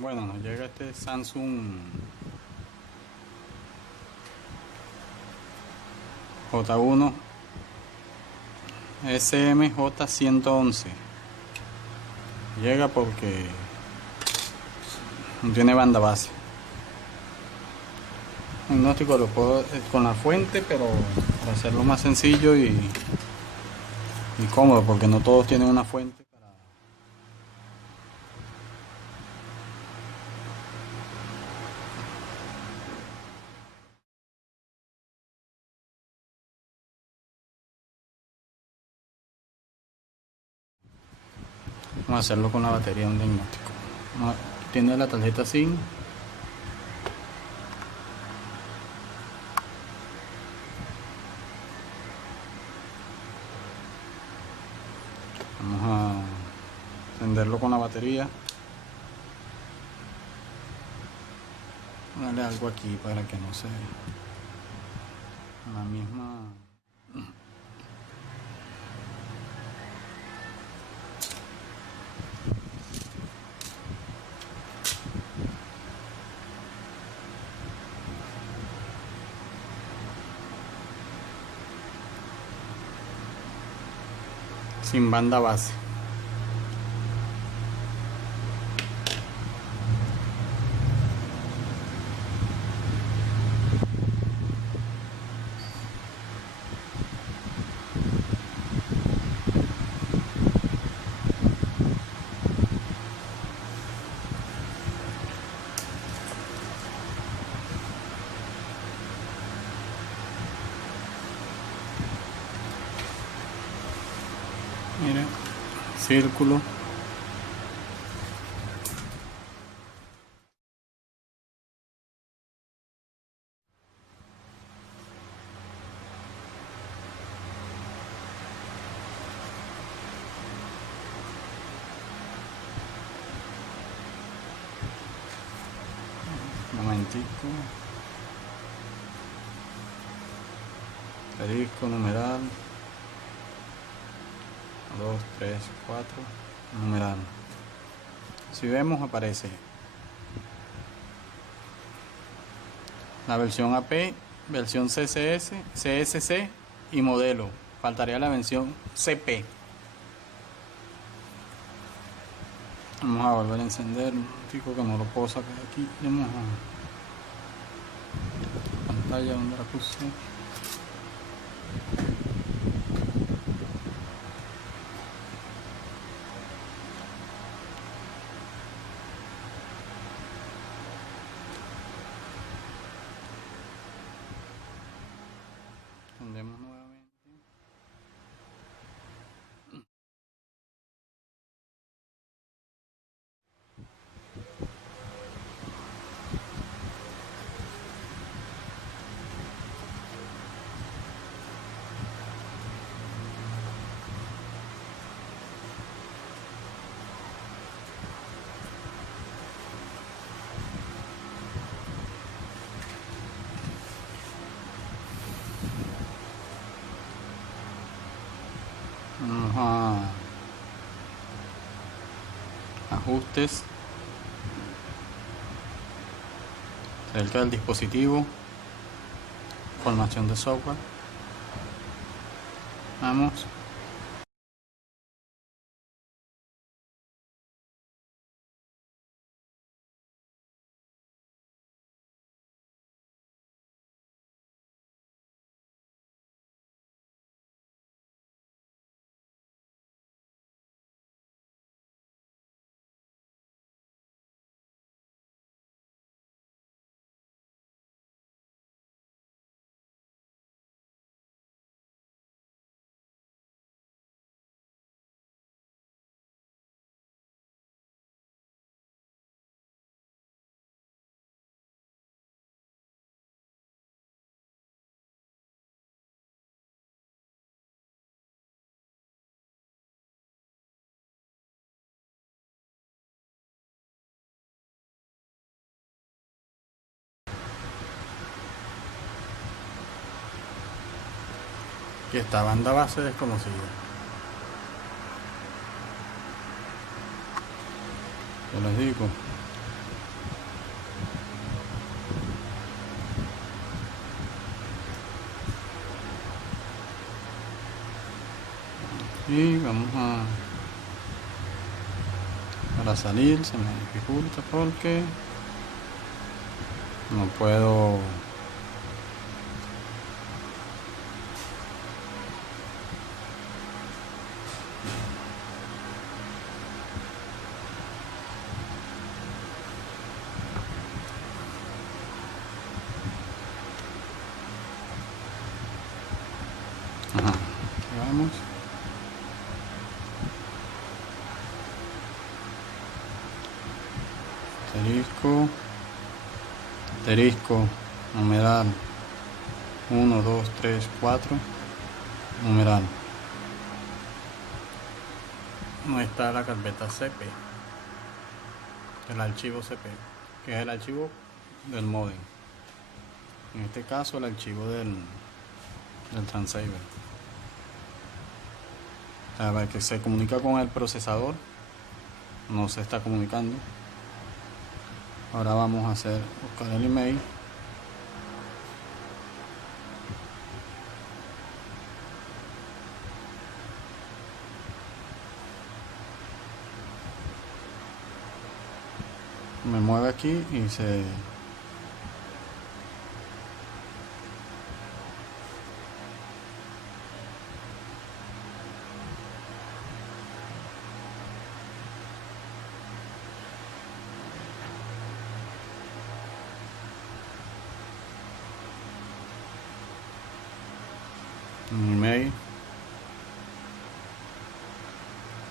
Bueno, nos llega este Samsung J1 SMJ111. Llega porque no tiene banda base. El diagnóstico lo puedo con la fuente, pero para hacerlo más sencillo y cómodo, porque no todos tienen una fuente. Vamos a hacerlo con la batería de un diagnóstico. Tiene la tarjeta SIM. Vamos a encenderlo con la batería. Darle algo aquí para que no se la misma. Sin banda base. Mira, círculo. Un momentico. Asterisco, numeral. 2, 3, 4. Numeral. Si vemos aparece la versión AP, versión CSS, CSC y modelo. Faltaría la versión CP. Vamos a volver a encender un tico que no lo puedo sacar de aquí. Vamos a pantalla donde la puse. Encendemos nuevamente. Vamos a ajustes, cerca del dispositivo, información de software. Vamos. Y esta banda base desconocida. Yo les digo. y vamos a para salir. Se me dificulta porque no puedo. Ajá, aquí vamos. Asterisco, numeral 1, 2, 3, 4, numeral. No está la carpeta CP, el archivo CP, que es el archivo del modem. En este caso, el archivo del transceiver. A ver, que se comunica con el procesador, no se está comunicando. Ahora vamos a buscar el email. Me mueve aquí y se un email.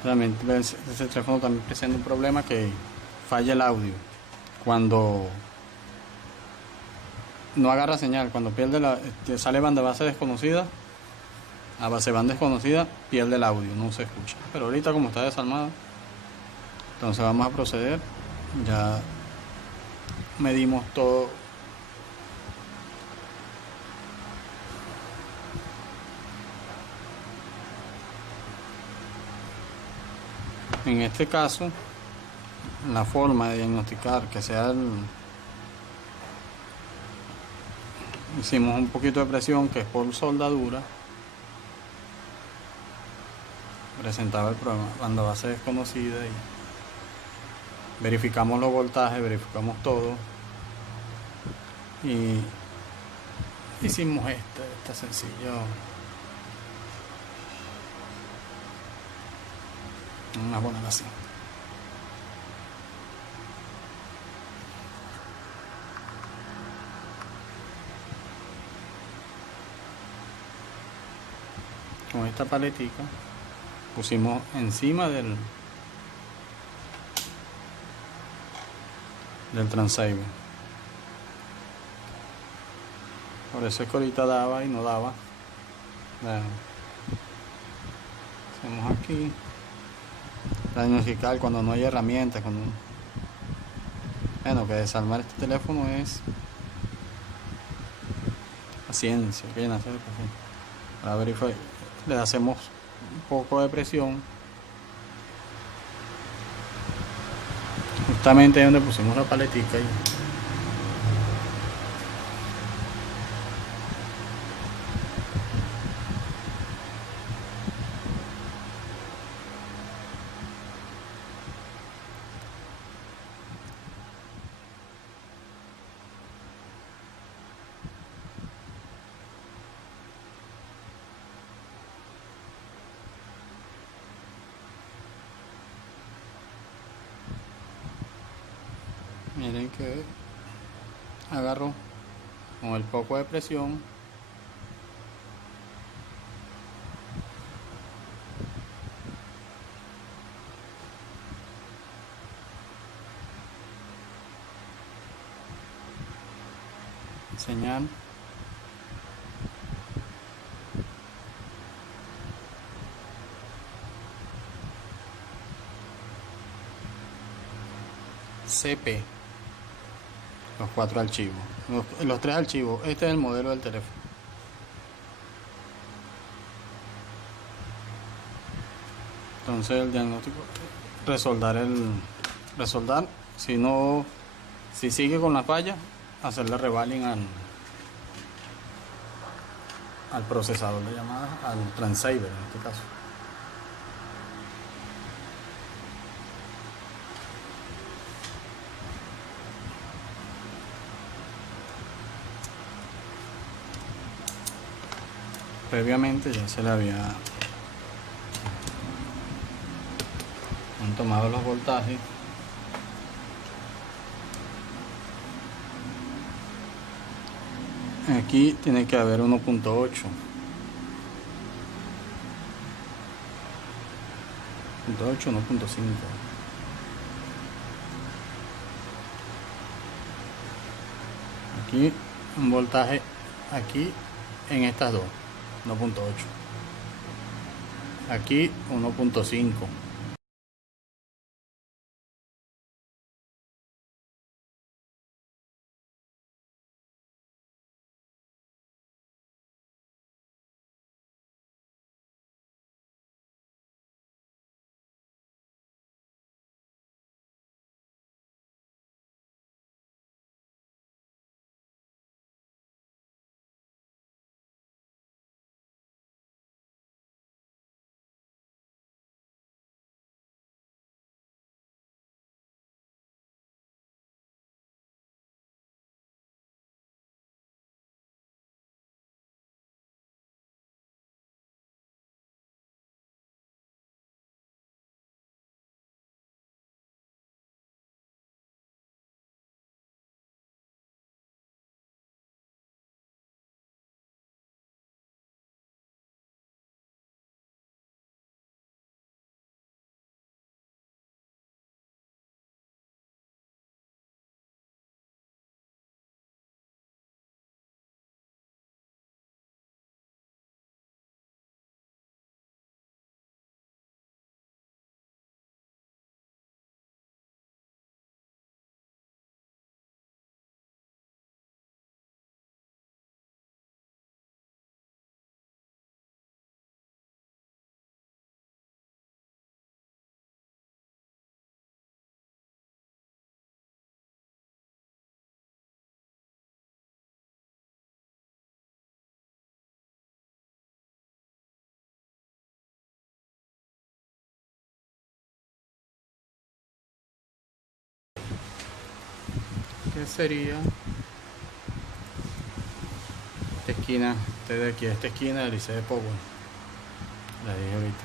Realmente ese teléfono también presenta un problema, que falla el audio cuando no agarra señal, cuando sale banda base desconocida, a base banda desconocida, pierde el audio, no se escucha. Pero ahorita, como está desarmado, entonces vamos a proceder. Ya medimos todo. En este caso, la forma de diagnosticar que sea hicimos un poquito de presión, que es por soldadura. Presentaba el problema, banda base desconocida, y verificamos los voltajes, verificamos todo y hicimos este sencillo. Vamos a poner así. Con esta paletica pusimos encima del transceiver. Por eso es que ahorita daba y no daba. Hacemos aquí. Diagnosticar cuando no hay herramientas. Bueno, que desarmar este teléfono es paciencia, que nace de paciencia. Para verificar, le hacemos un poco de presión justamente ahí donde pusimos la paletica y miren que agarro con el poco de presión. Señal. CP. Los 4 archivos. Los 3 archivos. Este es el modelo del teléfono. Entonces el diagnóstico, resoldar, si sigue con la falla, hacerle revaling al procesador de llamadas, al transceiver en este caso. previamente ya se le había han tomado los voltajes. Aquí tiene que haber 1.8, 1.5. Aquí un voltaje, aquí en estas dos, 1.8. Aquí 1.5. ¿Qué sería esta esquina? Este de aquí, esta esquina del Liceo de Pogo. La dije ahorita.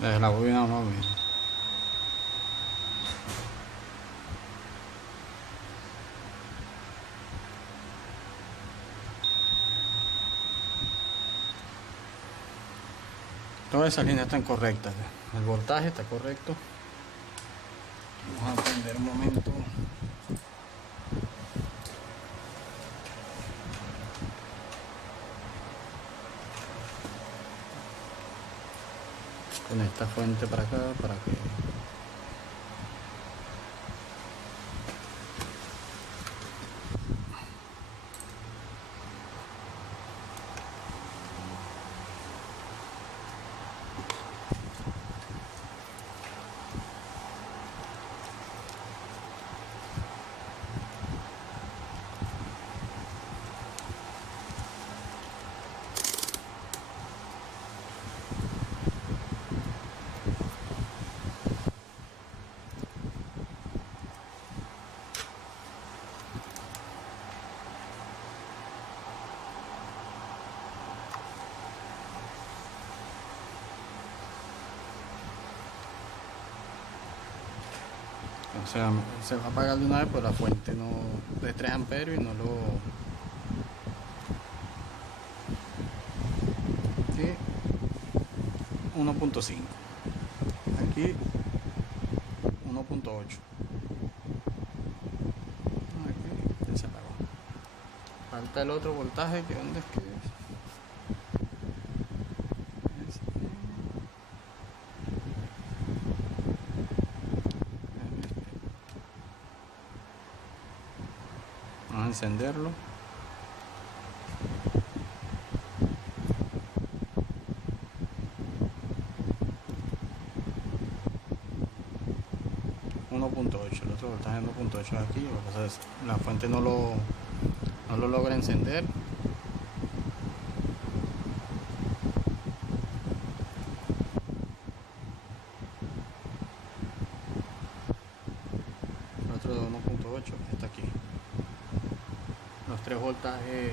Desde la bobina vamos a ver. Todas esas líneas están correctas. El voltaje está correcto. Vamos a prender un momento. Con esta fuente para acá para que o sea, se va a apagar de una vez, pero la fuente no de 3 amperios y no lo. Aquí 1.5. Aquí 1.8. Aquí ya se apagó. Falta el otro voltaje, que dónde es que es. Vamos a encenderlo. .8. 1.8, el otro voltaje en 1.8 es aquí. Lo que pasa es que la fuente no lo logra encender. El otro de 1.8 está aquí. Los 3 voltajes.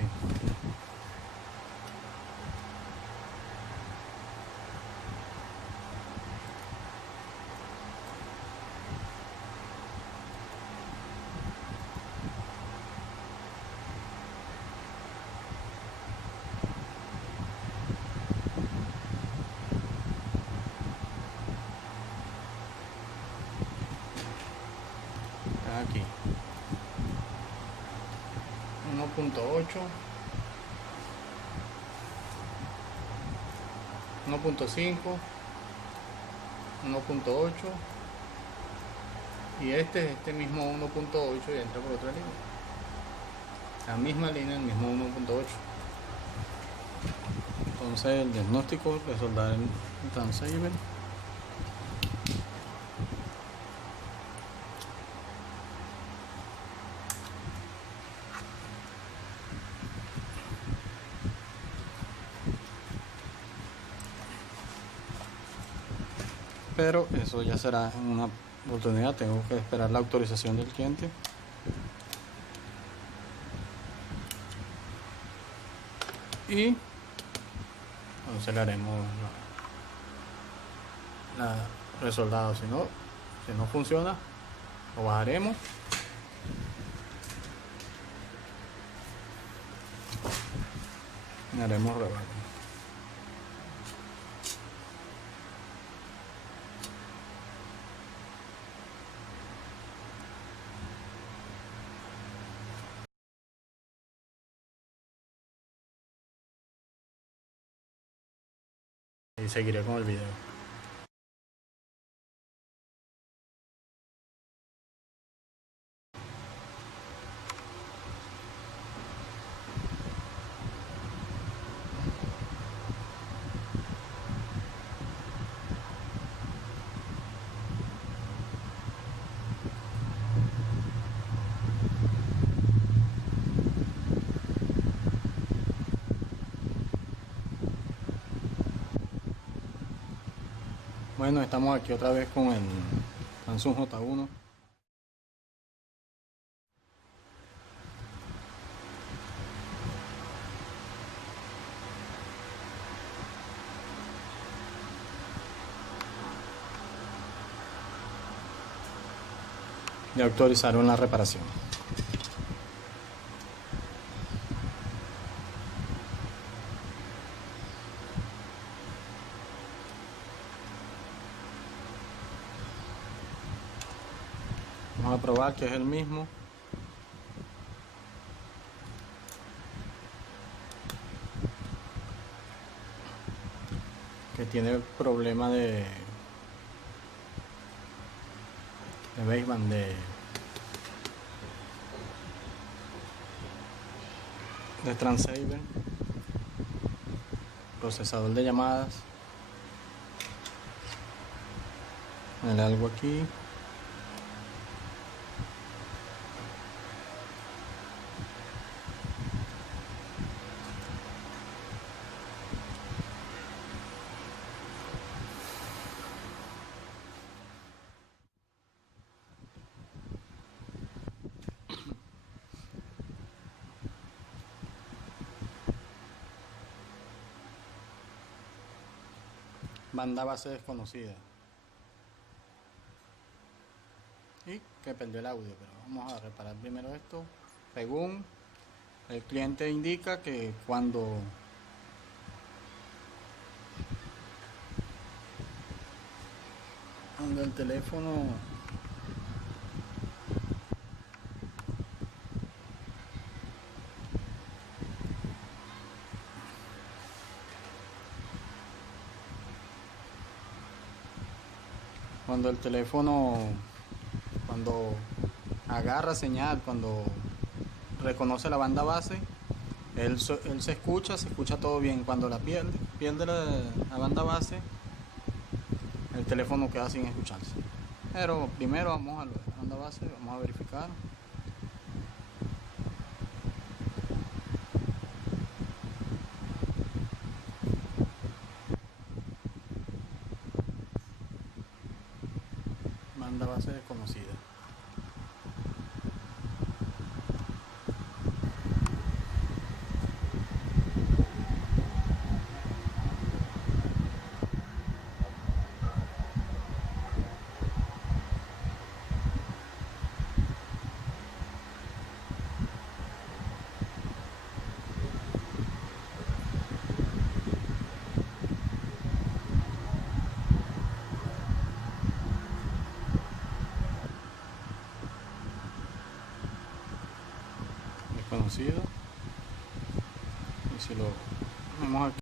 Aquí 1.8, 1.5, 1.8 y este mismo 1.8 y entra por otra línea, la misma línea, el mismo 1.8. Entonces el diagnóstico de soldar el transceiver. Pero eso ya será en una oportunidad. Tengo que esperar la autorización del cliente. Y entonces le haremos la resoldado. Si no funciona, lo bajaremos. Y haremos rebajo. Y seguiré con el video. Bueno, estamos aquí otra vez con el Samsung J1. Ya autorizaron la reparación. Vamos a probar que es el mismo. Que tiene problema de baseband, de transceiver, procesador de llamadas. Dale algo aquí. Banda base desconocida. Y que perdió el audio, pero vamos a reparar primero esto. Según el cliente indica que cuando el teléfono cuando agarra señal, cuando reconoce la banda base, él se escucha todo bien. Cuando la pierde la banda base, el teléfono queda sin escucharse. Pero primero vamos a lo de la banda base, vamos a verificar. Banda base desconocida. Desconocido. Y si lo vemos aquí,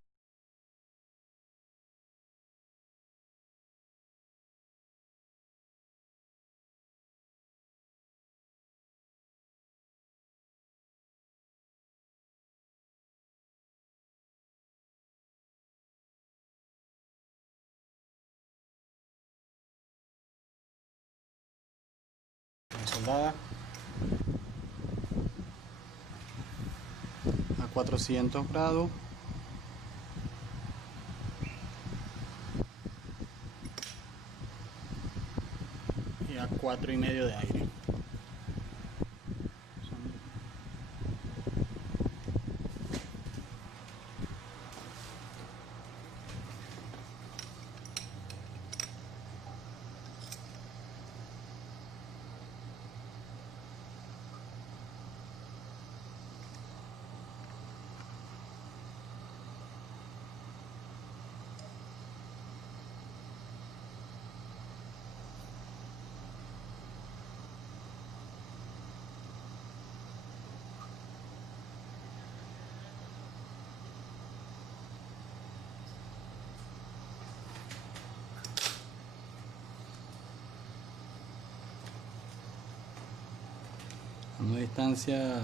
soldada a 400 grados. Y a 4,5 de aire. A una distancia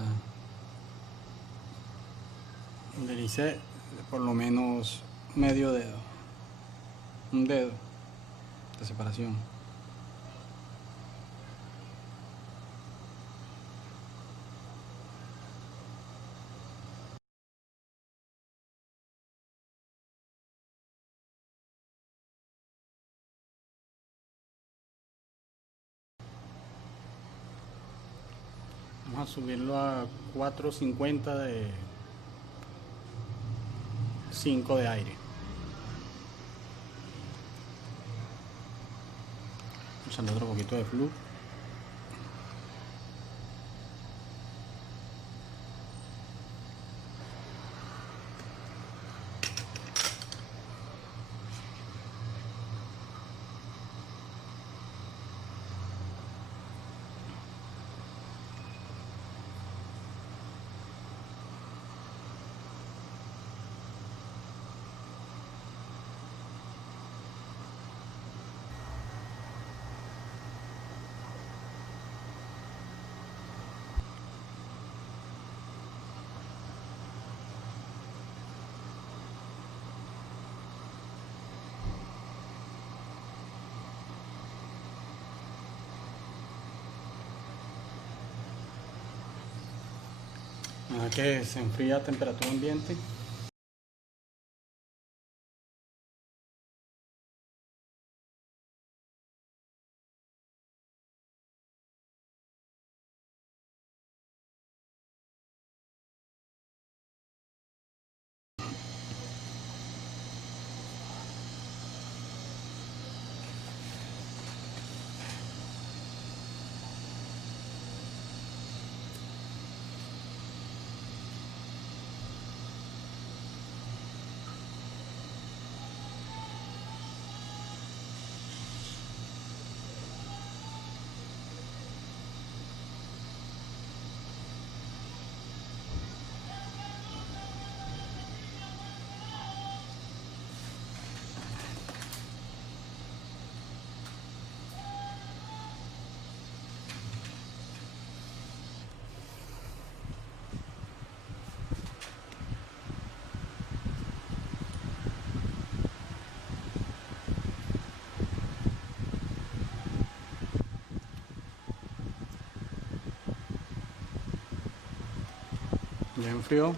le hice por lo menos medio dedo, un dedo de separación. Vamos a subirlo a 450 de 5 de aire. Usando otro poquito de flu. Nada que se enfría a temperatura ambiente. enfrió.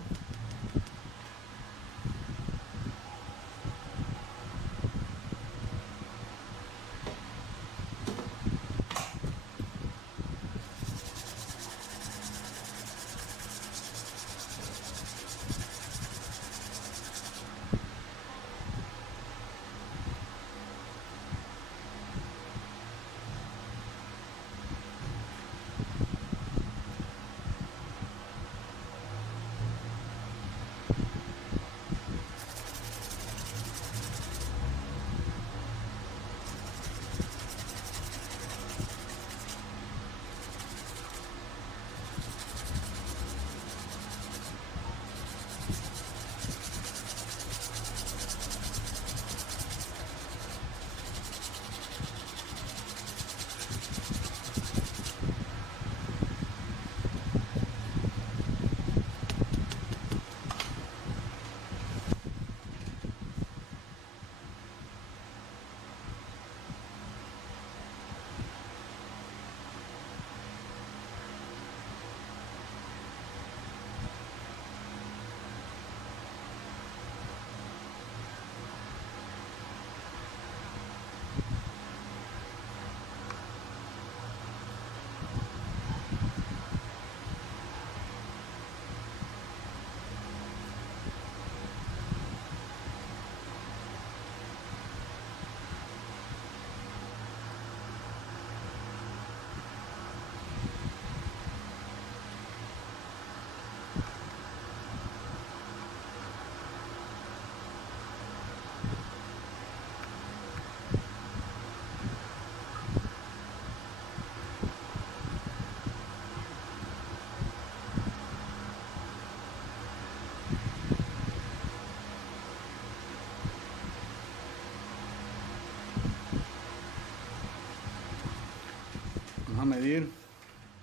Vamos a medir.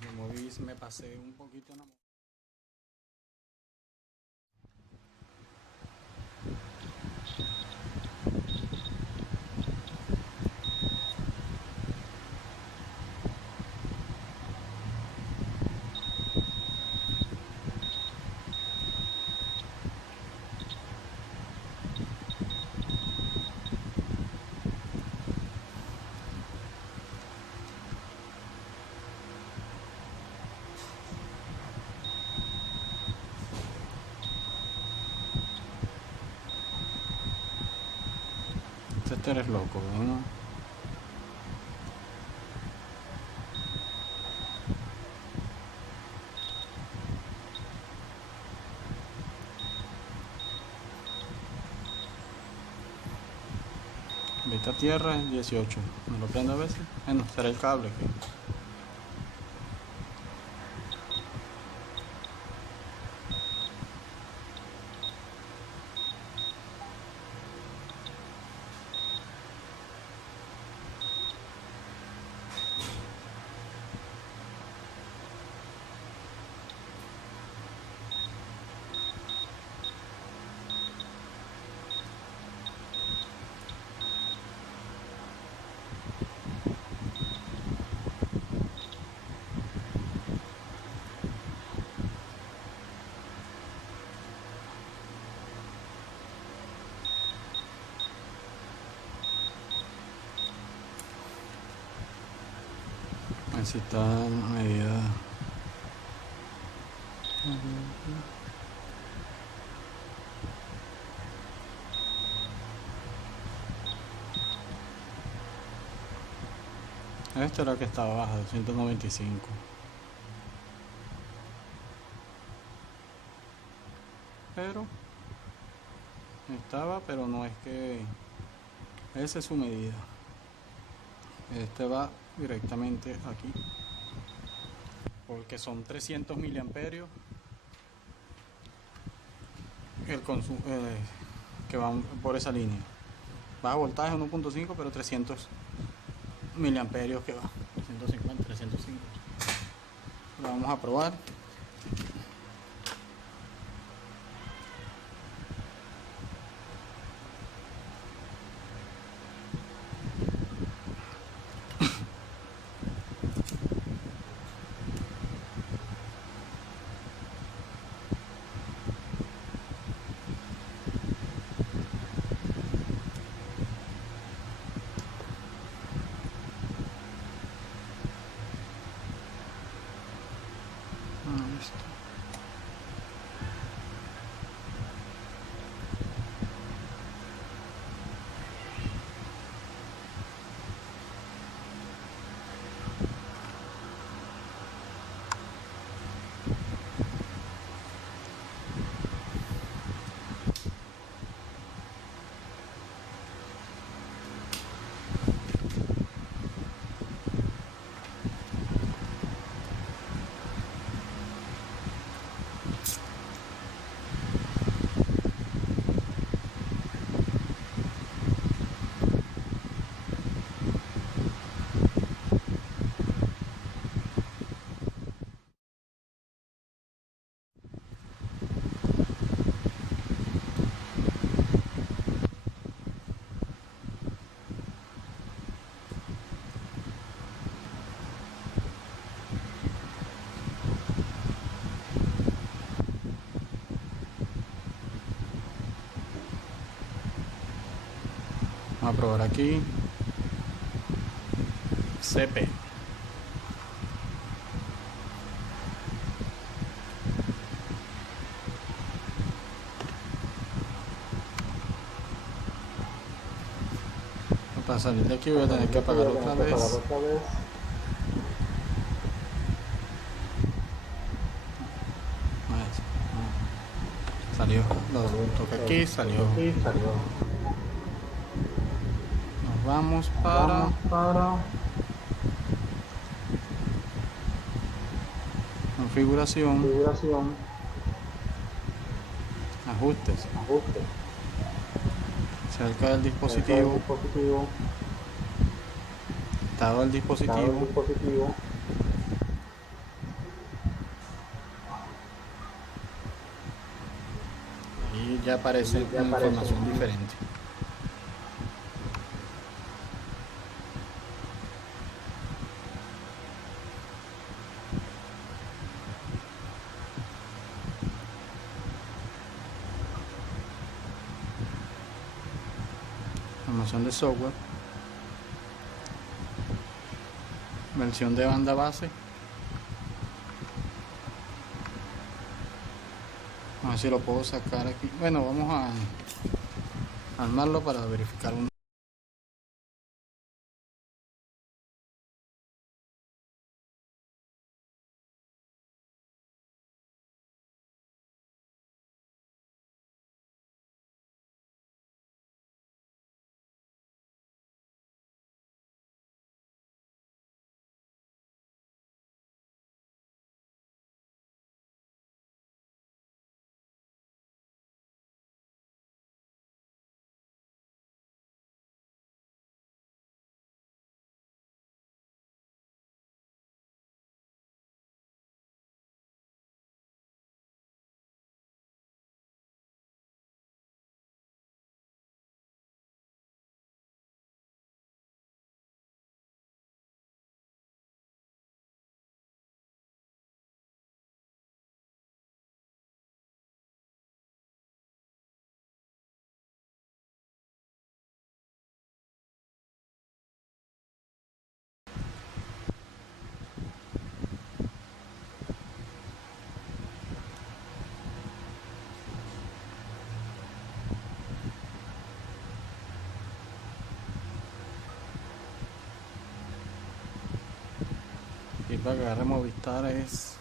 Me moví, me pasé un poquito en la... Este eres loco, ¿no? Esta tierra es 18. ¿Me lo prende a veces? Bueno, será el cable que... Así está la medida. Esta era la que estaba baja, 295. Pero estaba, pero no es que... Esa es su medida. Este va directamente aquí. Porque son 300 miliamperios. El consumo que van por esa línea. Baja voltaje 1.5, pero 300 miliamperios que va. 350, 305. Lo vamos a probar. Vamos a probar aquí. CP. Para salir de aquí voy a tener que apagar otra vez. Salió, lo toqué aquí, salió. Nos vamos para configuración, ajustes, cerca del dispositivo, estado del dispositivo, y ya aparece una información diferente. Información de software, versión de banda base. A ver si lo puedo sacar aquí. Bueno, vamos a armarlo para verificar un. Y para que agarre Movistar es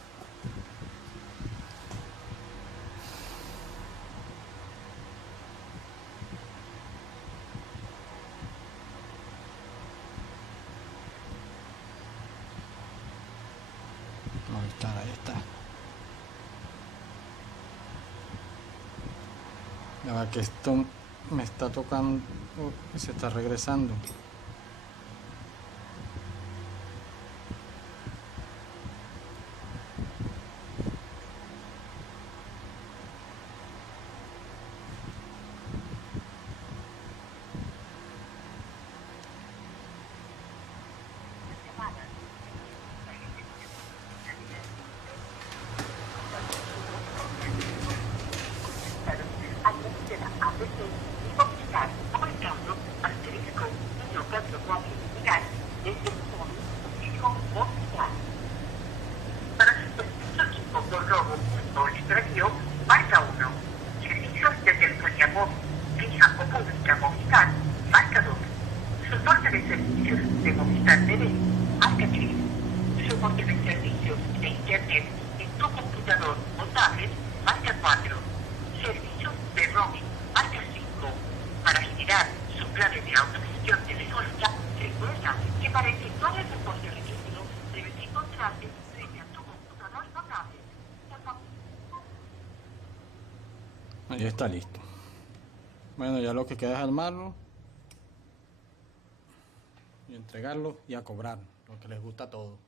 Movistar, ahí está. Ya va que esto me está tocando, se está regresando. Marca 1. Servicios de telefonía móvil, fija o pública Movistar, marca 2. Soporte de servicios de Movistar TV, marca 3. Soporte de servicios de Internet en tu computador o tablet, marca 4. Servicios de roaming, marca 5. Para generar su clave de autogestión telefónica, recuerda que para efectuar el soporte requerido debes encontrarte frente a tu computador o tablet. Ahí está listo. Bueno, ya lo que queda es armarlo y entregarlo y a cobrar, lo que les gusta a todos.